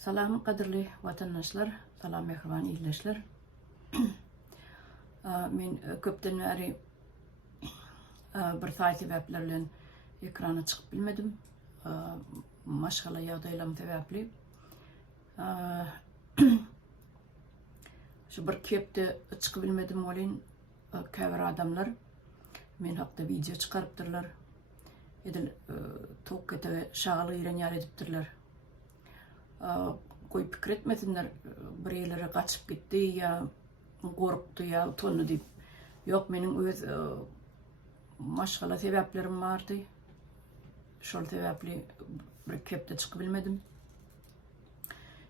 Salam kadirli vatandaşlar, salam mehriban iyleşler. Men köpten beri bir say sebeplerle ekrana çıkıp bilmedim. Maşgala yağdaylam sebepli. Şu bir köpte çıkıp bilmedim olin käbir adamlar. Men hakda video çıkarıptırlar. Edil tok kete şağılı ireniyar ediptirler. Koy pikir etmesinler, bireyleri kaçıp gitti ya korktu ya utandı deyip. Yok, menin öz maşgala sebeplerim vardı. Şol sebepli bir köpte çıkıp bilmedim.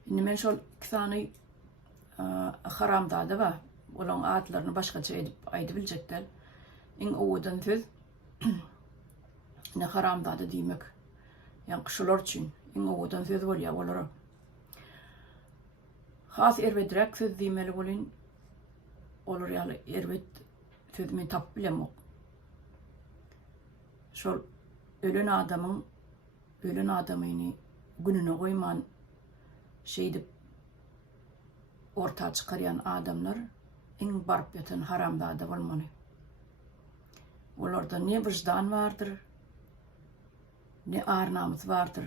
Şimdi men şol kisany haramdada va. Olan adlarını başkaça edip aydı bilecekler. En oğudan söz ne haramdada demek. Yani şolar için en oğudan söz var ya olara. Has ervedirek söz demeli olin, olur yalı ervet sözümü tap bilem o. Şol ölen adamını gününe koyman şeydip orta çıkaryan adamlar en barp yatan haramdada olmalı. Onlarda ne vicdan vardır, ne ağır namus vardır,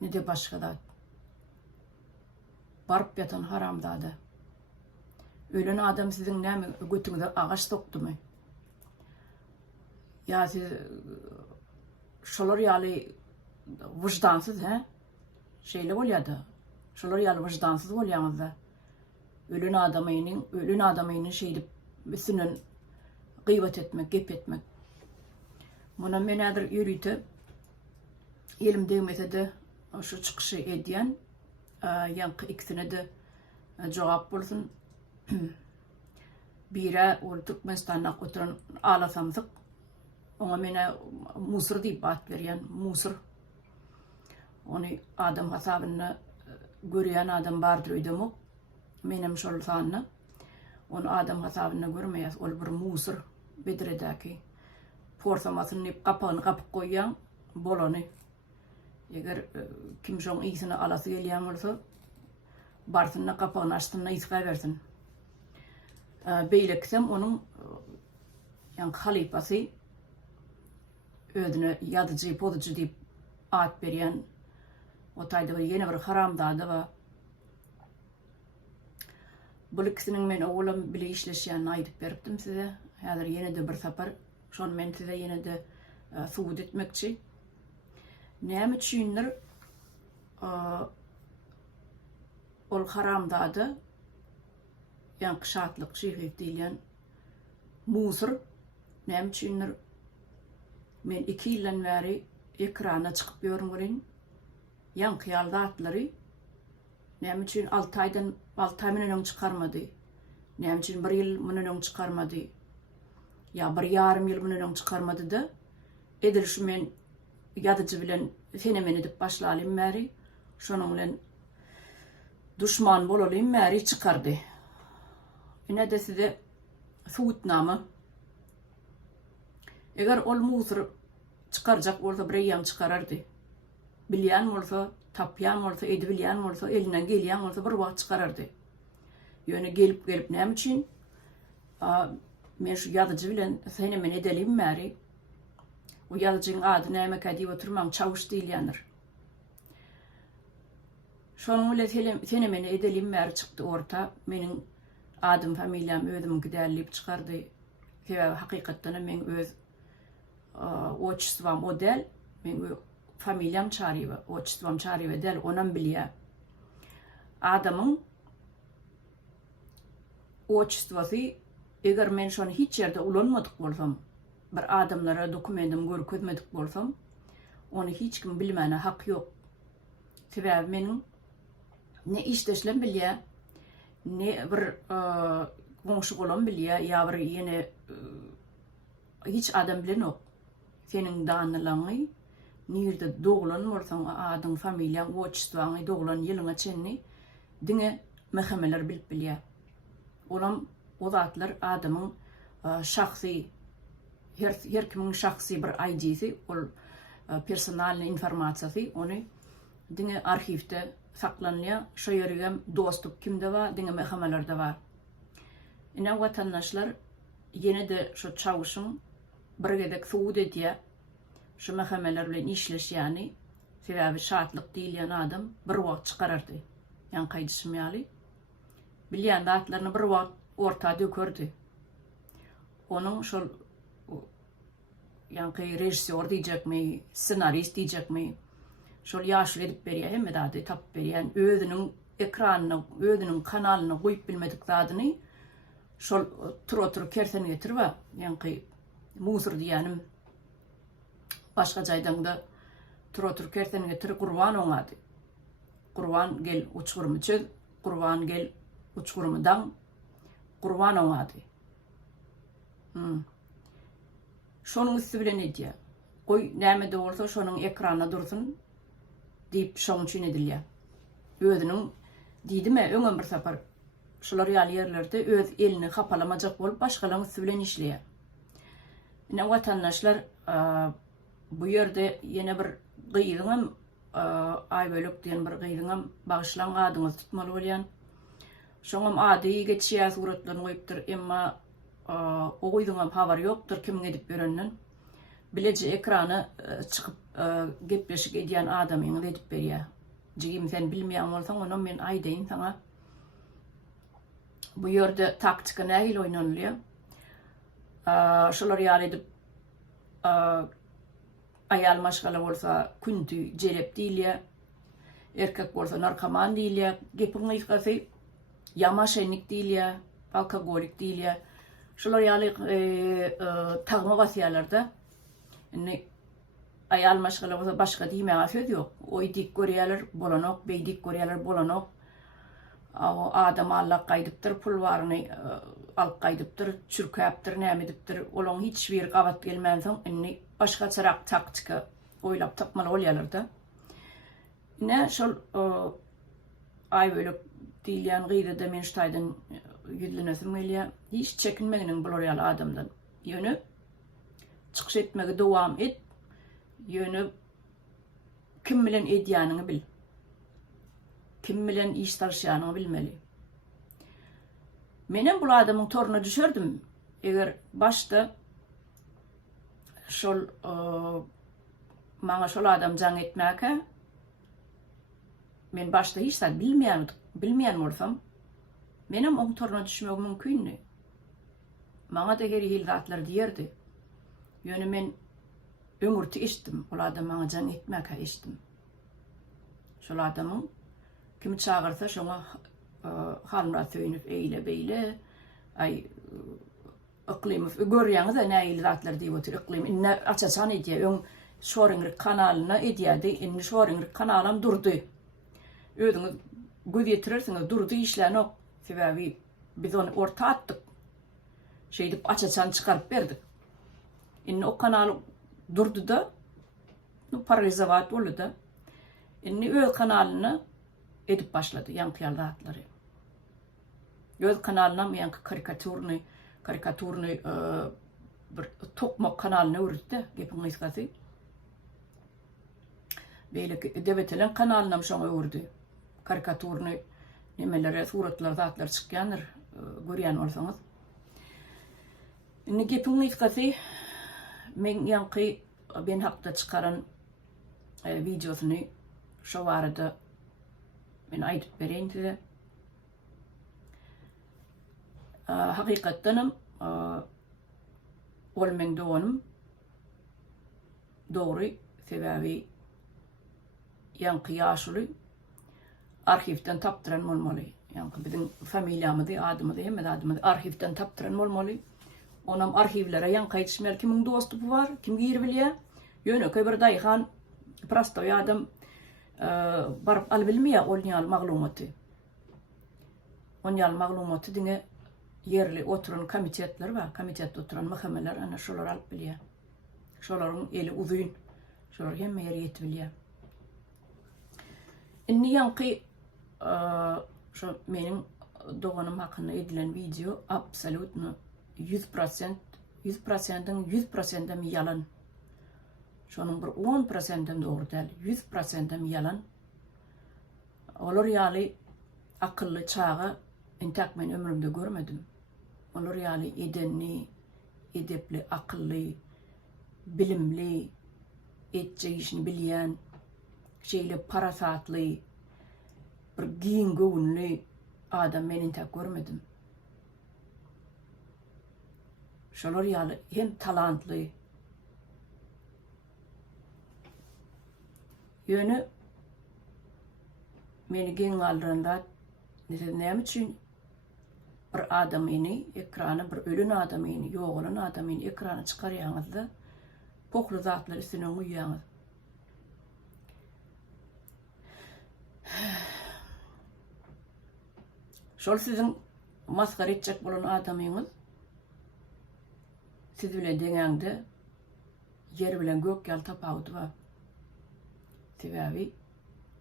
ne de başka da. Barp yatan haramdada. Ölen adam sizin näme götüňize ağaç soktu mu? Ya siz şolar ýaly vicdansız he? Şeýle bolýardy. Şolar ýaly vicdansız bolýaňyzda. Ölen adamynyň şeýdip üstünden gıybet etmek, gep etmek. Muna men häzir ýürüýte elim degmesede şu çıkışı edýän yankı ikisine de cevap bulsun. Bire ol Türkmenistan'a oturan ağlasamızık. Ona mene musur deyip at veriyen musur. Onu adam hasabını görüyen adam bardır ödemuk. Menem şol sanna. Onu adam hasabını görmeyez. Ol bir musur bediredeki. Porsamasını kapağını kapıp koyyan bolonu. Eğer kim şoň iyisini alasy gelýän bolsa, barsyna kapağını açdyna ýyska bersin. Beýleksem onuň halifasy özüne ýadyjy, podyjy diýip at berýän o taýda ýene bir haramdada we bu ikisiniň men oğlum bile işleşýän aýdyp beripdim size. Häzir ýene de bir sapar şol men size ýene de subut etmekçi. Näme üçindir ol haramdada ýa-ni şatlyk şeýhek diýilen musur näme üçindir men 2 ýyldan beri ekrana çykyp ýörüňerin ýa-ni ýaldatlary näme üçin 6 ay menen çykarmady, näme üçin 1 ýyl menen çykarmady ýa 1,5 ýyl menen çykarmady da edil şu men ýadyjy bilen fenomen edip başlalym bäri şonuň bilen düşman bolalym bäri çykardy. Ine de size suutnama. Eger ol musur çıkaracak bolsa bir ýam çıkarardy. Bilýän bolsa, tapýan bolsa, edi bilýän bolsa, elinden gelýän bolsa bir wagt çıkarardy. Ýöne gelip näme üçin? Men şu ýadyjy bilen fenomen edelim bäri. O ýadyjyň ady näme diýip oturmam, çavuş diýilýändir. Şonuň bilen fenomen edelim bäri çykdy orta. Meniň adım, familiýam özüm gidärlip çykardy. Sebäbi hakykatdan men öz oçswam o del, men familiýam çaryby, oçswam çaryby del, onam bilýär. Adamyň oçswasy eger men şonu hiç ýerde ulanmadyk bolsam, bir adamlara dokumentim görkezmedik bolsam, onu hiç kim bilmäne hak ýok. Sebäbi meniň ne işleşlem bilýär, ne bir goňşy bolan bilýär, ýa bir ýene hiç adam bilen ok. Seniň danlaňy, nirde doglan bolsaň, adyň, familiýaň, oçswaňy doglan ýylyňa çenni diňe mehemeler bilip bilýär. Olam o zatlar adamyň şahsy her kimiň şahsy bir ID'si, ol personalny informasiýasy, ony diňe arhivde saklanýar. Şo ýerigem dostluk kimde bar, diňe mehamalarda bar. Ine watandaşlar ýene de şo çawuşyň bir gedek suwud edýär. Şo mehamalar bilen işleşýäni, sebäbi şatlyk diýilýän adam bir wagt çykarardy. Ýan gaýdyşmaýaly. Bilýän datlaryny bir wagt ortada dökerdi. Onun şol ýanky rejissor diýjekmi, senarist diýjekmi, şol ýaşly edip berýär, hemme dady tap berýän özüniň ekranyna, özüniň kanalyna goýup bilmedik zadyny şol tur kersen getirip, ýanky musur diýänim başga jaýdan da tur kersen getirip Gurban oňady. Gurban gel uçgurmy çöz, Gurban gel uçgurmy daň, Gurban oňady. Şonuň üstü bilen edýär. Goý näme bolsa şonuň ekranyna dursun diýip şoň üçin edilýär. Özüniň diýdime öňem bir sapar şolar ýaly ýerlerde öz elini hapalamajak bolup başgalaryň üstü bilen işleýär. Ine watandaşlar bu ýerde ýene bir gyýdyňam Aýbölek diýen bir gyýdyňam bagyşlan adyňyzy tutmaly bolýan. Şoňam ady geçýär suratlaryny goýupdyr, emma o gyýdyňam habar ýokdur kim edip berenden. Bileji ekrany çykyp gepleşik edýän adamyň edip berýär. Jigim sen bilmeýän bolsaň onu men aýdaýyn saňa. Bu ýerde taktika nähil oýnanylýar. Şolar ýaly edip ayal maşgala bolsa kündü jelep diýilýär. Erkek bolsa narkoman diýilýär. Gepiň ýygasy ýamaşenlik diýilýär, alkogolik diýilýär. Şolar ýaly tagma wasýalarda ayal maşgala bolsa başga diýmäge söz ýok. Oý dik görýärler, bolanok, beýdik görýärler, bolanok. Adam Allah gaýdypdyr, pul baryny alyp gaýdypdyr, çürkäpdir, näme edipdir. Olaň hiç bir gabat gelmänsoň inni başga çarak taktika oýlap tapmaly bolýarlar da. Ne şol Aýbölek diýilýän gyýdyda men ştaýdan ýüzlenesim gelýär. Hiç çekinmeginiň bolar ýaly adamdan. Ýöne çykyş etmege dowam et. Ýöne kim bilen edýäniňi bil. Kim bilen iş tarşýanyňy bilmeli. Menem bu adamyň toruna düşerdim. Eger başda şol maňa şol adam jaň etmäke men başda hiç bilmeýän bolsam menem oň toruna düşmegim mümkinni. Maňa da geri hil zatlar diýerdi. Ýöne men ömürti eşitdim. Ol adam maňa jaň etmäke eşitdim. Şol adamyň kim çağırsa şoňa halmra söýünüp eýle beýle ay Iqlimov görýäňiz näil zatlar diýip otur. Iqlim inne açasan edýär. Öň Şoringrik kanalyna edýärdi. Inni Şoringrik kanalam durdy. Özüňiz göz ýetirersiňiz durdy işläni ok. Sebäbi biz onu orta atdyk. Şeýdip açasan çykaryp berdik. Inni o kanal durdy da paralizowat boldy da. Inni öz kanalyny edip başlady ýankyýal zatlary. Öz kanalyna ýanky karikaturny bir tokmak kanalyna urutdy, gepiň ýygasy. Beýle debetelen kanalyna şoňa urdy. Karikaturny nimelere suratlar zatlar çykýandyr, görýän bolsaňyz. Indi gepiň ýygasy men ýanky ben hakda çykaran videosyny şo barada men aýdyp berýän size. Hakykatdanam ol men doganym dogry sebäbi ýanky ýaşuly arhivden tapdyran bolmaly. Ýanky biziň familiýamyzy, adymyzy, hemme adymyzy arhivden tapdyran bolmaly. Onam arhivlere ýanky ýetişmär kimiň dostuby bar, kim gir bilýär. Ýöne bir daýhan prostoy adam barıp al bilmeýär olňal maglumaty. Olňal maglumaty diňe yerli oturan komitetler var. Komitetde oturan mehmeler ana şolar alyp bilýär. Şolaryň eli uzun. Şolar hemme ýere ýetip bilýär. Inni ýanky şo meniň doganym hakynda edilen video absolutny 100% 100% ýalan. Şonuň bir 10% dogry däl, 100% ýalan. Olur ýaly akıllı çağı entek men ömrümde görmedim. Olur ýaly edenli, edepli, akıllı, bilimli, etçe işini bilýän, şeýle parasatly, bir giň göwnli adam men entek görmedim. Şolar ýaly hem talantly, ýöne meni geň galdyranda näme üçin bir adamyny ekrana, bir ölen adamyny, ýogulan adamyny ekrana çykarýaňyzda pokly zatlar üstüne uýýaňyz. Şol sizin maskara etjek bolan adamyňyz siz bilen deňäňde yer bilen gök ýal tapawdy bar. Sebäbi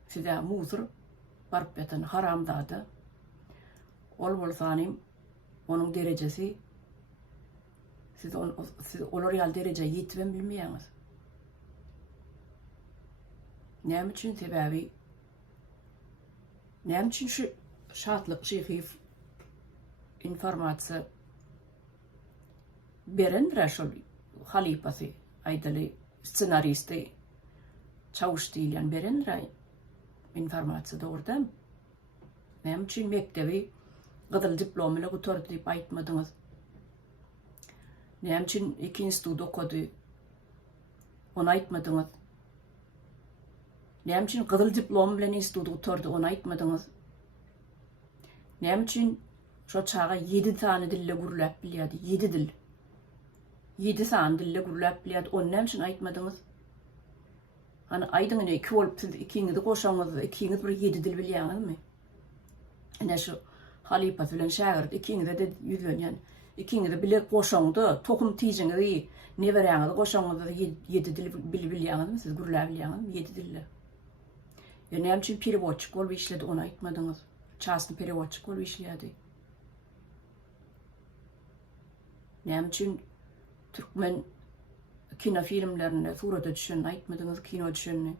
size muzur barp eten haramdady. Ol bolsanym onun derecesi siz olar ýal derece ýetibem bilmeýäňiz. Näme üçin sebäbi näme üçin şu şatlyk şeýhi informasiýa berendir şol halipasy aýdaly ssenaristi çavuş diýilýän berendir informasiýa dogrudan. Näme üçin mektebi gyzyl diplom bilen göterdi diýip aýtmadyňyz? Näme üçin iki institut okudy? Onu aýtmadyňyz? Näme üçin gyzyl diplom bilen institut göterdi? Onu aýtmadyňyz? Näme üçin şo çağa 7 tane dille gürläp bilýärdi? 7 dil. 7 tane dille gürläp bilýärdi. Onu näme üçin aýtmadyňyz? Hani aýdyň ne iki bolup siz ikiňizi goşaňyz, ikiňiz bir 7 dil bilýäňizmi? Ene şu halipa bilen şagird ikiňize de ýüzlenýän. Ikiňize bile goşaňdy, tokum tiýiňizi, neberäňizi goşaňyzda 7 dil bilýäňizmi? Siz gürläp bilýäňizmi 7 dille? Näme üçin переводчик bolup işledi, onu aýtmadyňyz? Частный переводчик bolup işleýärdi. Näme üçin türkmen kino filmlerine surata düşen aýtmadyňyz, kino düşenni?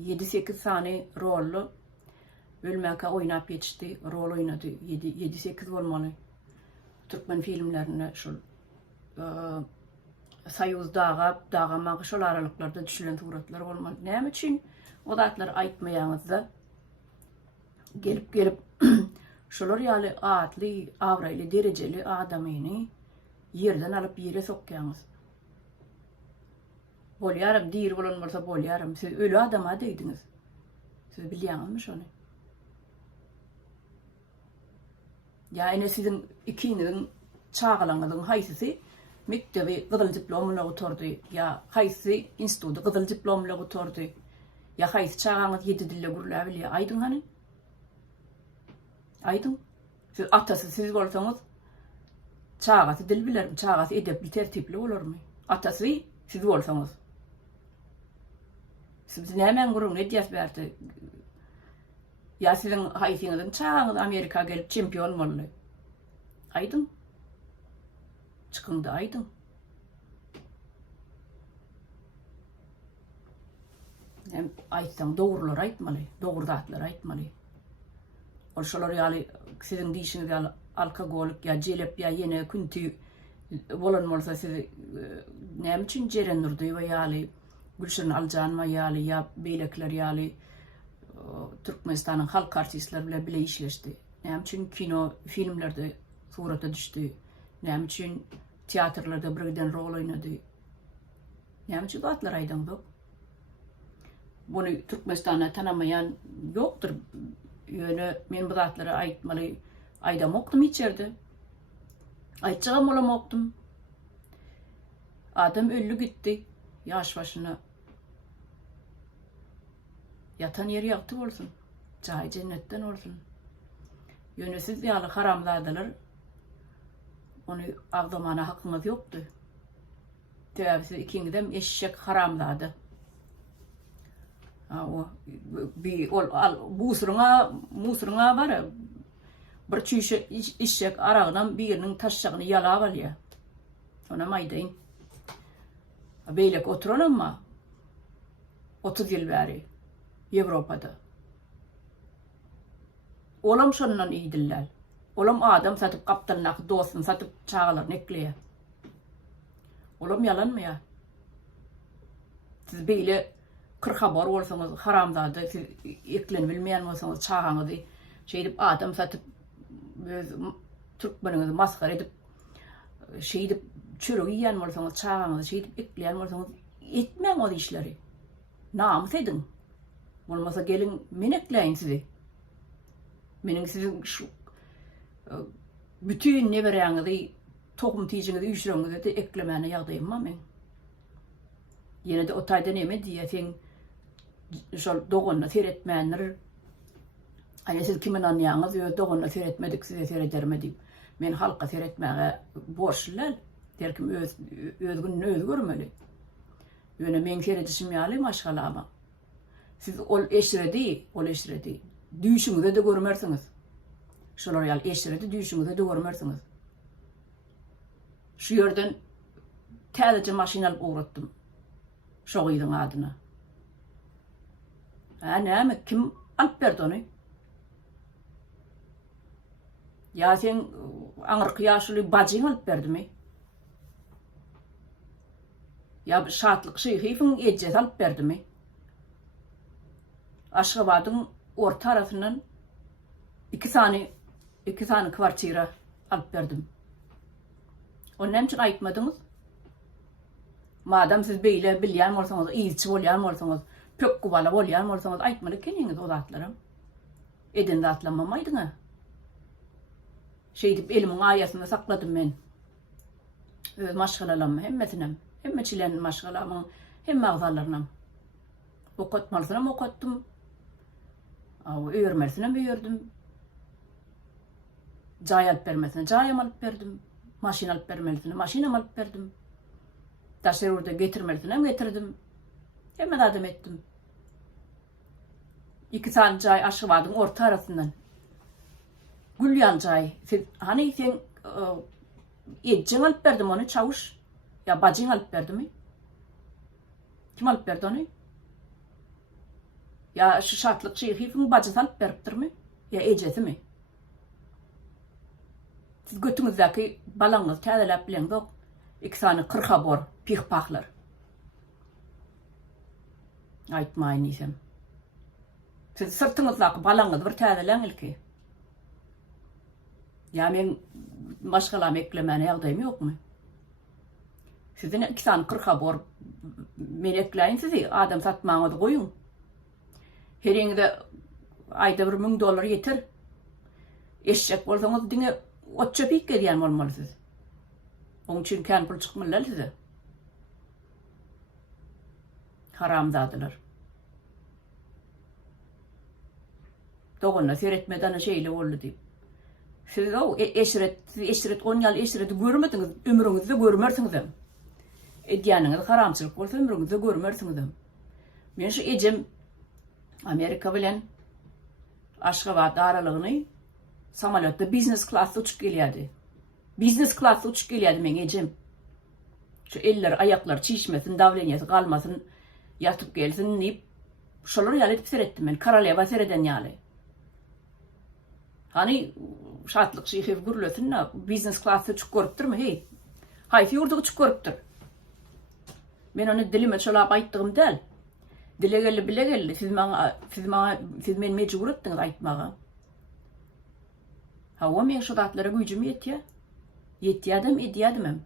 7-8 tane rollu bölmäke oýnap geçdi, rol oýnady. 7-8 bolmaly. Türkmen filmlerine şol Soýuz dağamagy şol aralyklarda düşülen suratlar bolmaly. Näme üçin o zatlar aýtmaýaňyzda gelip şolar ýaly atly, awraýly, dereceli adamyny yerden alyp ýere sokýaňyz. Bolýarym, diýir bolan bolsa bolýarym. Siz öli adama diýdiňiz. Siz bilýäňizmi şonu? Ya ene sizin ikiňiziň çağalaňyzyň haýsysy mektebi gyzyl diplom bilen oturdy, ya haýsy institutda gyzyl diplom bilen oturdy, ya haýsy çağaňyz 7 dille gürläp bilýär. Aýdyň hany? Aýdyň. Siz atasy siz bolsaňyz çağasy dil bilermi? Çağasy edepli, tertipli bolarmy? Atasy siz bolsaňyz. Siz nämen gurun edýäs berdi? Ya sizin haýsyňyzyň çağaňyz Amerika gelip çempion boldy. Aýdyň. Çykyndy aýdyň. Hem aýtsaň dogrular aýtmaly, dogru zatlar aýtmaly. Ol şolar ýaly sizin diýişiňiz ýaly alkogolik ya jelep ya ýene kunti bolan bolsa siz näme üçin jerendirdi we ýaly Gülşen Aljanma ýaly ya beýlekler ýaly Türkmenistanyň halk artistleri bilen bile işleşdi. Näme üçin kino filmlerde surata düşdi? Näme üçin teatrlarda birden rol oýnady? Näme üçin zatlar aýdymdy? Bunu Türkmenistana tanamayan ýokdur. Ýöne men bu zatlary aýtmaly, aýdamokdum içerde. Aýtjagam bolamokdum. Adam öllü gitdi, ýaş başyna. Yatan ýeri ýakty bolsun, jaý jennetden bolsun. Ýöne siz ýaly haramzadalar, onu agdamana hakyňyz ýokdy. Täbi siz ikiňizem eşşek haramzady. O musruňa bar. Bir çüýşe eşşek aragdan biriniň taşşagyny ýalap alýar. Ona maýdaýyn. Beýlek oturanma 30 ýyl bäri Ýewropada. Olam şondan iýdiller. Olam adam satyp gapdalnak dostun satyp çağalar nekleýär. Olam yalanmy ya? Siz beýle kırxabar bolsaňyz, haramzady, siz eklen bilmeýän bolsaňyz çağaňyzy şeýdip adam satyp öz türkmeniňizi maskara edip şeýdip çörek ýýän bolsaňyz çağaňyzy şeýdip ekleýän bolsaňyz etmeň o işleri. Namys edin. Bolmasa gelin men ekleýin sizi. Meniň sizin şu bütün neberäňizi, tokum tiýiňizi, üýşreňizi de eklemäne ýagdaýym men. Ýene de o taýda neme diýeň, şol dogonna seretmänler. Aýa siz kimin anýaňyz, ýa dogonna seretmedik, size seredermedik. Men halka seretmäge borçlylar. Derkim öz gününi öz görmeli. Ýöne men seredişim ýaly maşgalama. Siz ol eşredi. Düýşüňizde de görmersiňiz. Şolar ýaly eşredi, düýşüňizde de görmersiňiz. Şu ýerden täze maşyna alyp uğratdym. Şogydyň adyna. Näme kim alyp berdi ony? Ya sen aňyrky ýaşly bajyň alyp berdimi? Ya şatlyk şeýhiň ejjet alyp berdimi? Aşgabatyň orta tarafyndan iki tane kwartira alyp berdim. Ondan üçin aýtmadyňyz? Madam siz beýle bilýän bolsaňyz, iýçi bolýan bolsaňyz, pök gubala bolýan bolsaňyz aýtmady keniňiz o zatlarym. Eden zatlanmamaýdyňa. Şeýdip elimiň aýasyna sakladym men. Öz maşgalalamy hemmetinem, hemmeçilen maşgalamyň hemme agzalarynam. Okatmalysynam okatdym. Öýermelisinam öýerdim. Jaý alyp bermesine jaýam alyp berdim. Maşina alyp bermelisine maşinam alyp berdim. Taşerurde getirmelisinem getirdim. Hemme adam etdim. İki tane jaý aşgabadyň orta arasyndan. Gülýän jaý. Hani sen ejjeň alyp berdim ony çavuş. Ya bajyň alyp berdimi? Kim alyp berdi ony? Ya şu şatlyk şeýhiň bajy alyp beripdirmi? Ya ejesimi? Siz götüňizdäki balaňyz täzeläp bilen dok. İki tane kırxabor, pihpahlar. Aýtmaýyn isem. Siz sırtyňyzdaky balaňyz bir täzeleň ilki. Ya men maşgalam eklemene ýagdaýym ýokmy? Sizin iki tane kırxabor men ekleýin sizi, adam satmaňyzy goýun. Heriňde aýda $1,000 ýeter. Eşek bolsaňyz diňe otça pik edýän bolmalysyz. Onun için kän pul çykmylar size. Haramzadylar. Dogonna seretmeden şeýle boldy diýip. Siz o eşret 10 ýyl eşreti görmediňiz, ömrüňizde görmersiňiz hem. Edýäniňiz haramçylyk bolsa ömrüňizde görmersiňiz hem. Men şu ejem Amerika bilen Aşgabat aralygyny samolyotda business class uçup gelýärdi. Business class uçup gelýärdi men ejem. Şu eller, ayaklar çiğişmesin, davleniyesi kalmasın, yatıp gelsin deyip şolar ýaly edip seretdim men. Karaleva sereden ýaly. Hani şatlyk şeýhi gürlesin, business class uçup görüpdirmi? Hey. Haýsy ýurda uçup görüpdir. Men ony dilime çolap aýtdygym däl. Dilegelli bilegelli siz men mejbur etdiňiz aýtmaga. Hawa men şu zatlara güýjüm ýetýär. Edýädim hem.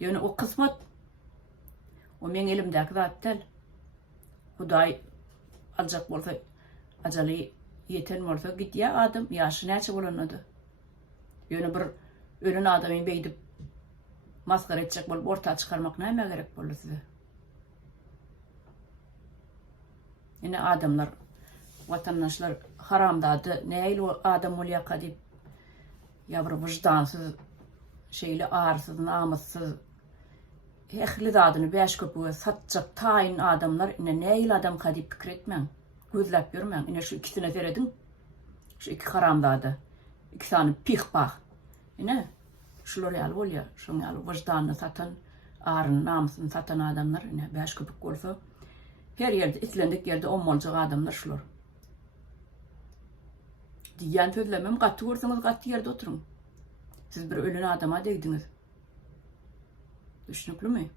Ýöne o kısmat o men elimdäki zat däl. Hudaý aljak bolsa ajaly ýeten bolsa gitýär adam ýaşy näçe bolanady. Ýöne bir ölen adamy beýdip maskara etjek bolup ortaga çykarmak näme gerek boldy size? Ýene adamlar, vatandaşlar haramdady, näil adam bolýaka diýip ya bir vicdansız, şeýle arsyz, namyssız, ehli zadyny beş köpüge satjak taýyn adamlar ine näil adam kadip pikir etmeň, gözläp görmeň. Ine şu ikisine seredin, şu iki haramdady, iki tane pihpah. Ine şular ýaly bolýar, şoň ýaly vicdanyny satan, aryn, namysyny satan adamlar ine beş köpük bolsa, her ýerde itlendik ýerde ommoljak adamlar şular. diyen sözlemem katı görseňiz katı yerde oturun. Siz bir ölen adama degdiňiz. Düşünüklümi?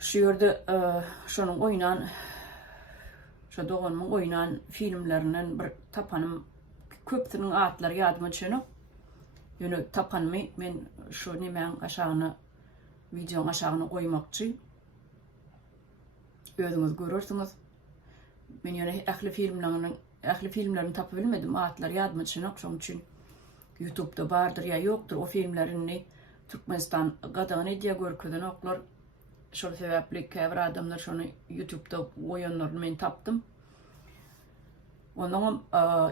Şu yerde şonun oynan şu doğanın oynan filmlerinden bir tapanım köptürün atları yadıma düşeni. Ýöne tapanmy men şu nimeň aşagyna videoň aşagyna goýmakçy. Özüňiz görürsiniz. Men ýöne ähli filmlerini tapy bilmedim. Atlar ýadyma düşeni, şoň üçin YouTube'da bardyr ýa ýokdur o filmlerini Türkmenistan gadagyny diýe görkezden oklar. Şol sebäpli käbir adamlar şonu YouTube'da oýanlaryny men tapdym. Onuň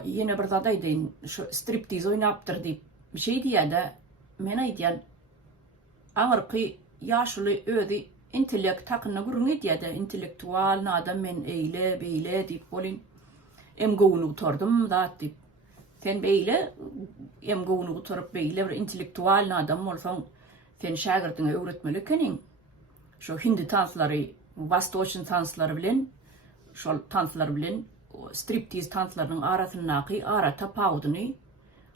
ýene bir zat aýdyn, şu striptiz oýnapdyr diýip bir şey diýende men aýdýan aňyrky ýaşly özi intellekt takyna gurun edýärdi, intellektual adam men eýle beýle diýip bolin emgowuny utardym zat diýip. Sen beýle emgowuny utaryp beýle bir intellektual adam bolsaň sen şagirdiňe öwretmeli kenin. Şu hindi tanslary, Vostochny tanslary bilen, şol tanslar bilen striptiz tanslarynyň arasyndaky ara tapawdyny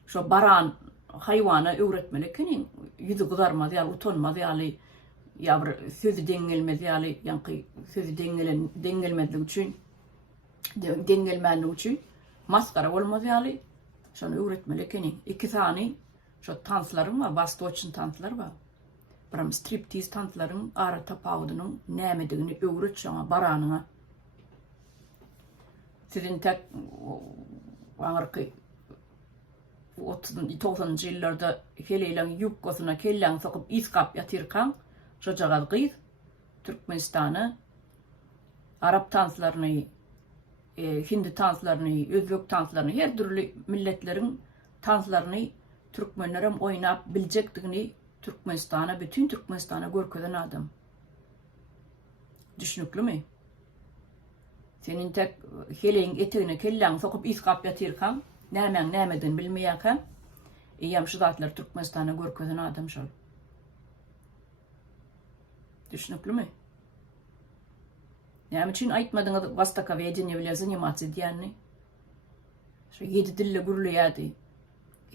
şu baran haywana öwretmeli kenin. Ýüzi gyzarmaz ýa utanmaz ýaly ýa bir sözi deňgelmez ýaly ýanky sözi deňgelmezlik üçin deňgelmänlik üçin maskara bolmaz ýaly şonu öwretmeli kenin. Iki sany şu tanslaryň we Vostochny tanslar bar. Biram striptiz tanslaryň ara tapawdynyň nämedigini öwret şoňa baranyňa. Sizin tek aňyrky 30-90-njy ýyllarda heleýleň ýupkasyna kelläň sokup iskap ýatyrkan şo jagal gyz Türkmenistany arap tanslaryny, hindi tanslaryny, özbek tanslaryny, her türlü milletleriň tanslaryny türkmenler hem oýnap biljekdigini Türkmenistana, bütün Türkmenistana görkezden adam. Düşünüklümi? Senin tek heleýiň etegine kelläň sokup iskap ýatyrkan, nämeden bilmeýärken, ýam şu zatlar Türkmenistana görkezden adam şol. Düşünüklümi? Näme üçin aýtmadyňyz Vostokovedeniýa bilen zanimatsiýa diýenni? Şu 7 dille gurulýardy.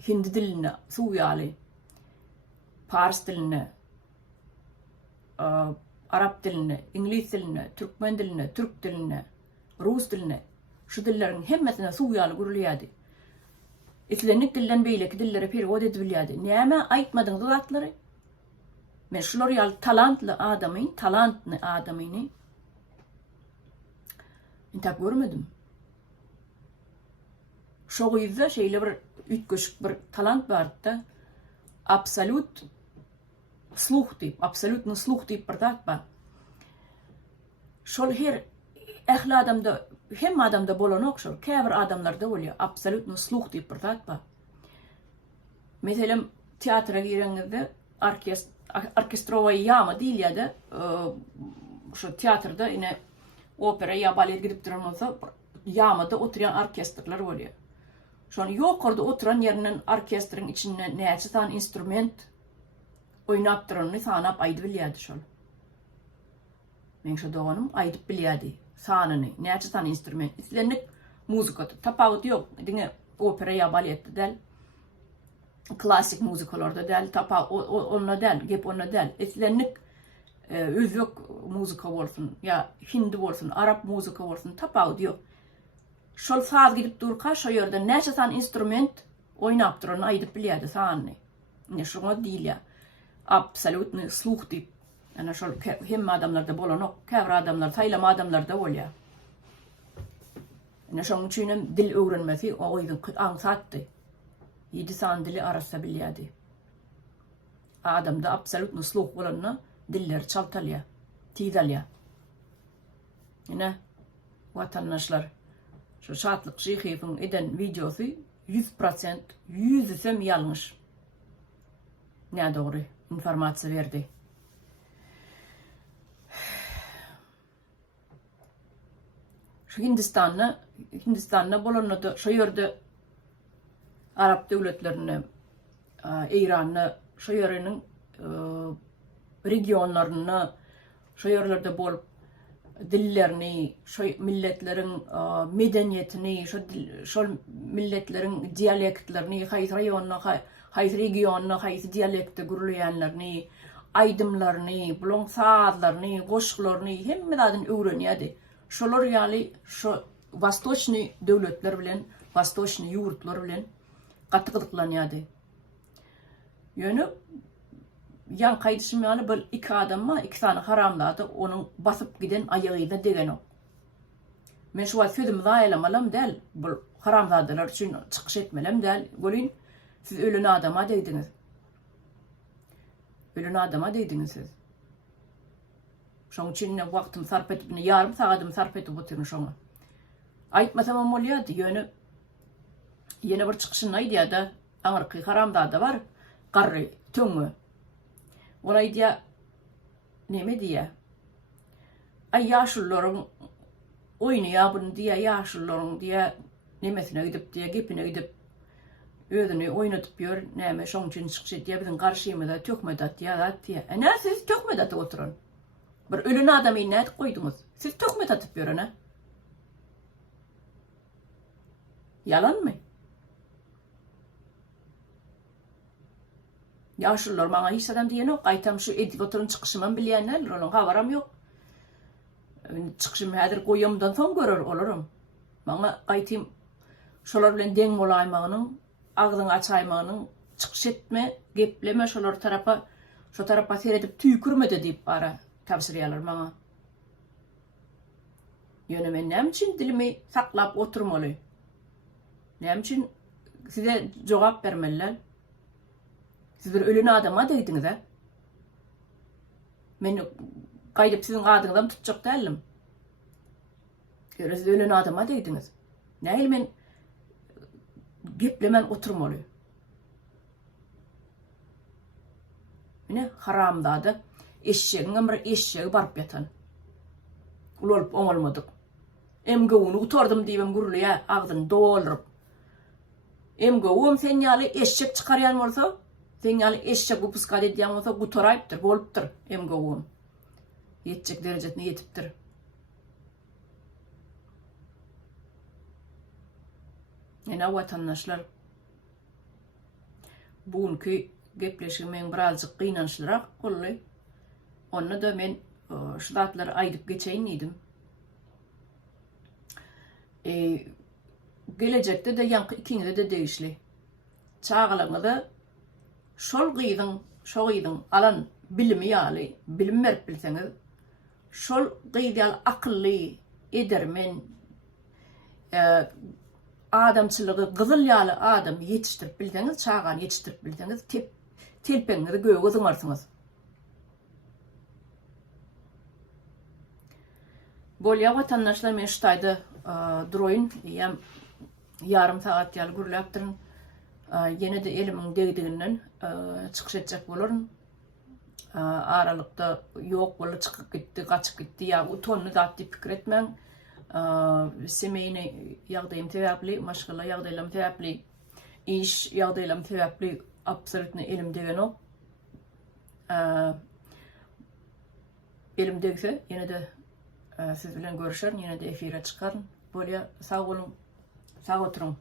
Hindi diline suwýaly. Pars diline, Arap diline, İngiliz diline, Türkmen diline, Türk diline, Rus diline, şu dillerin hemmesine suwýaly gurulýardy. Etlenlik dillen beýleki dillere perewod edibilýärdi. Näme aýtmadyňyz zatlary? Men şular ýaly talantly adamyny intap görmedim. Şo ýyzda şeýle bir ütgeşik bir talant barda, absolut sluh diýip, absolutny sluh diýip bir zat bar. Şol her ähli adamda, hem adamda bolan okşar, käbir adamlarda bolýar, absolutny sluh diýip bir zat bar. Meselem teatra gireňizde orkestrowa ýama diýilýärdi, şu teatrda ine opera ýa balet gidip duransa ýamada oturýan orkestrler bolýar. Şonu ýokarda oturan ýerinden orkestriň içinde näçe tan instrument oýnap duranyny sanap aýdyp bilýärdi şol. Men şu doganym aýdyp bilýärdi sanyny, näçe tan instrument. Islendik muzykada tapawut ýok. Diňe opera ýa baletde del, klasik muzikalarda del, onna del, gep onna del. Islendik özbek muzika bolsun, ýa hindi bolsun, arap muzika bolsun, tapawut ýok. Şol saz gidip durka, şo ýerde näçe tan instrument oýnap durany aýdyp bilýärdi sanyny. Ne şoňa diýilýär. Absolutny sluh diýip. Ana şol hem adamlarda bolan ok, käbir adamlar, saýlama adamlarda bolýar. Ana şoň üçin hem dil öwrenmesi o ýygy aňsatdy. 7 san dili arasa bilýärdi. Adamda absolutny sluh bolanyna diller çaltalýar, tiýdalýar. Ine watandaşlar şu şatlyk şyhypyň eden videosy 100% 100% ýalňyş. Ne dogry informasiýa berdi. Şu Hindistanna bolanyda şu ýerde Arap döwletlerini, Irany, şu ýeriniň regionlaryny, şu ýerlerde bolup dillerini, şu milletlerin medeniyetini, şu milletlerin diyalektlerini, hayt rayonuna, hayt regionuna, hayt diyalekte gürleyenlerini, aydımlarını, bulun saatlarını, koşuklarını hemmeden öğreniydi. Şolar yani şu vastoçni devletler bilen, vastoçni yurtlar bilen katıqlıqlanıydı. Yani yan kaydışım yani böyle iki adamma iki tane haramladı, onun basıp giden ayağıyla degen o. Men şu an sözümü daha elemalam değil, bu haramladılar için çıkış etmelem değil. Görün, siz ölün adama deydiniz. Ölün adama deydiniz siz. Şoň için vaktim sarf etip, yarım saatim sarf etip oturun şoňa. Aytmasam bolýardy, ýöne ýene bir çıkışyn aýdýa-da, aňyrky haramda var, garry, töňü. Ola aýdýa, neme diýä? Ay ýaşullaryň oýnaýa bunu diýä, ýaşullaryň diýä, nemesine gidip diýä, gepine gidip özüni oýnatyp ýör, näme şoň üçin çykyş etýär, biziň garşymyzda tökmedat diýä. Ene siz tökmedat oturun. Bir ölün adamy näet goýduňuz? Siz tökmet atyp ýörene. Yalanmy? Ýaşullar maňa hiç adam diýen ok, aýtam şu edip oturun çykyşymam bilýänler, onuň habaram ýok. Çykyşym häzir goýamdan soň görer olaram. Maňa aýtym, şolar bilen deň bolaýmagynyň, agzyň açaýmagynyň, çykyş etme, gepleme şolar tarapa, şu tarapa seredip tüýkürmedi diýip bara tapşyrýarlar maňa. Ýöne men näme üçin dilimi saklap oturmaly? Näme üçin size jogap bermeliler? Siz bir ölün adama deýdiňiz, he? Men gaýdyp siziň adyňyzdan tutjak dälim. Siz ölün adama deýdiňiz. Näil men geplemen oturmaly? Mine haramdady. Eşeğin bir eşeği barıp yatan. Ulolup oňalmadyk. Emgowuny utardym diýip gürleýär, agdyny doldurup. Emgowum sen ýaly eşek çykarýan bolsa, sen ýaly eşek upuska edýän bolsa gutaraýpdyr, bolupdyr emgowum. Ýetjek derejetine ýetipdir. Ene watandaşlar, bugünkü gepleşigim birazjyk gynançlyrak boldy. Onu da men şu zatları aýdyp geçeýin idim. Gelecekde de ýanky ikiňizde de degişli. Çağalaňyzda şol gyýdyň alan bilimi ýaly, bilim berip bilseňiz, şol gyýdy akylly, edermen, adamçylygy gyzyl ýaly adam ýetişdirip bilseňiz, çağan ýetişdirip bilseňiz, telpeňizi göýe götürýärsiňiz. Bolýa watandaşlar, men şutaýda duroýyn, yarım saat ýaly gürläpdirin. Ýene de elimiň degdiginden çykyş etjek bolaryn. Aralykda ýok bola çykyp gitdi, gaçyp gitdi, ýa utonyny zat diýip pikir etmeň. Semeyine ýagdaýym täwäpli, maşgala ýagdaýlarym täwäpli, iş ýagdaýlarym täwäpli, absolutny elim degen ok. Elim degse, ýene de siz bilen görüşerim, ýene de efire çykaryn. Bolýa, sag bolun, sag oturun.